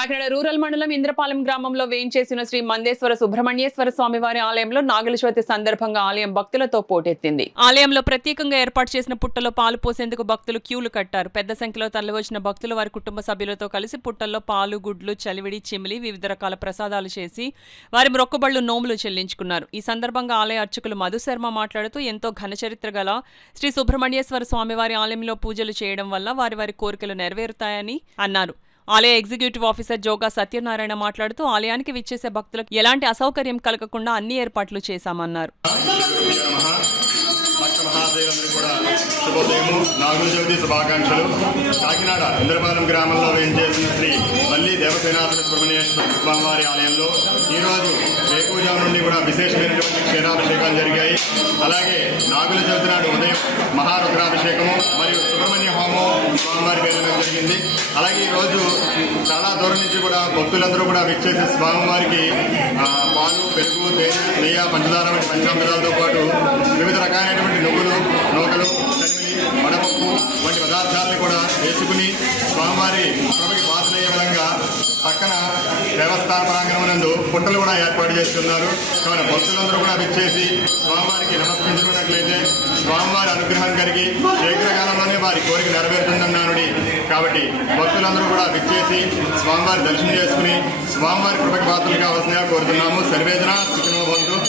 Kakinada rural మండలం ఇంద్రపాలెం గ్రామంలో వేయించేసిన శ్రీ మందేశ్వర సుబ్రహ్మణ్యేశ్వర స్వామివారి ఆలయంలో నాగుల చవితి సందర్భంగా ఆలయం భక్తులతో పోటెత్తింది. ఆలయంలో ప్రత్యేకంగా ఏర్పాటు చేసిన పుట్టలో పాలు పోసేందుకు భక్తులు క్యూలు కట్టారు. పెద్ద సంఖ్యలో తరలివచ్చిన భక్తులు వారి కుటుంబ సభ్యులతో కలిసి పుట్టల్లో పాలు, గుడ్లు, చలివిడి, చిమిలి వివిధ రకాల ప్రసాదాలు చేసి వారి మొక్కుబళ్లు నోములు చెల్లించుకున్నారు. ఈ సందర్భంగా ఆలయ అర్చకులు మధుశర్మ మాట్లాడుతూ ఎంతో ఘనచరిత్ర గల శ్రీ సుబ్రహ్మణ్యేశ్వర స్వామివారి ఆలయంలో పూజలు చేయడం వల్ల వారి వారి కోరికలు నెరవేరుతాయని అన్నారు. ఆలయ ఎగ్జిక్యూటివ్ ఆఫీసర్ జోగా సత్యనారాయణ మాట్లాడుతూ ఆలయానికి విచ్చేసే భక్తులకు ఎలాంటి అసౌకర్యం కలగకుండా అన్ని ఏర్పాట్లు చేశామన్నారు. నాగుల చవితి శుభాకాంక్షలు. కాకినాడ ఇంద్రపాలెం గ్రామంలో వేయించేసిన శ్రీ మల్లి దేవసేనాథుల సుబ్రహ్మణ్యేశ్వర స్వామివారి ఆలయంలో ఈరోజు వేకువజాము నుండి కూడా విశేషమైనటువంటి క్షీరాభిషేకాలు జరిగాయి. అలాగే నాగుల చవితి నాడు ఉదయం మహారుద్రాభిషేకము మరియు సుబ్రహ్మణ్య హోమం స్వామివారి పేరు మీద జరిగింది. అలాగే ఈరోజు చాలా దూరం నుంచి కూడా భక్తులందరూ కూడా విచ్చేసి స్వామివారికి పాలు, పెరుగు, తేనె, నెయ్యి, పంచదార వంటి పంచామృతాలతో పాటు వివిధ రకాలైనటువంటి నువ్వులు, నూకలు, చలిమిలి, వడపప్పు వంటి పదార్థాలను కూడా వేసుకుని స్వామివారి కృపకి పాత్రయ్యే విధంగా పక్కన దేవస్థాన ప్రాంగణమునందు పుట్టలు కూడా ఏర్పాటు చేస్తున్నారు. కావున భక్తులందరూ కూడా విచ్చేసి స్వామివారికి నమస్కరించుకున్నట్లయితే స్వామివారి అనుగ్రహం కలిగి శీఘ్రకాలంలోనే వారి కోరిక నెరవేరుతుందన్నానుడి. కాబట్టి భక్తులందరూ కూడా విచ్చేసి స్వామివారి దర్శనం చేసుకుని స్వామివారి కృపకి పాత్రలు కావాల్సిందిగా కోరుతున్నాము. సర్వేజన సుఖినో భవంతు.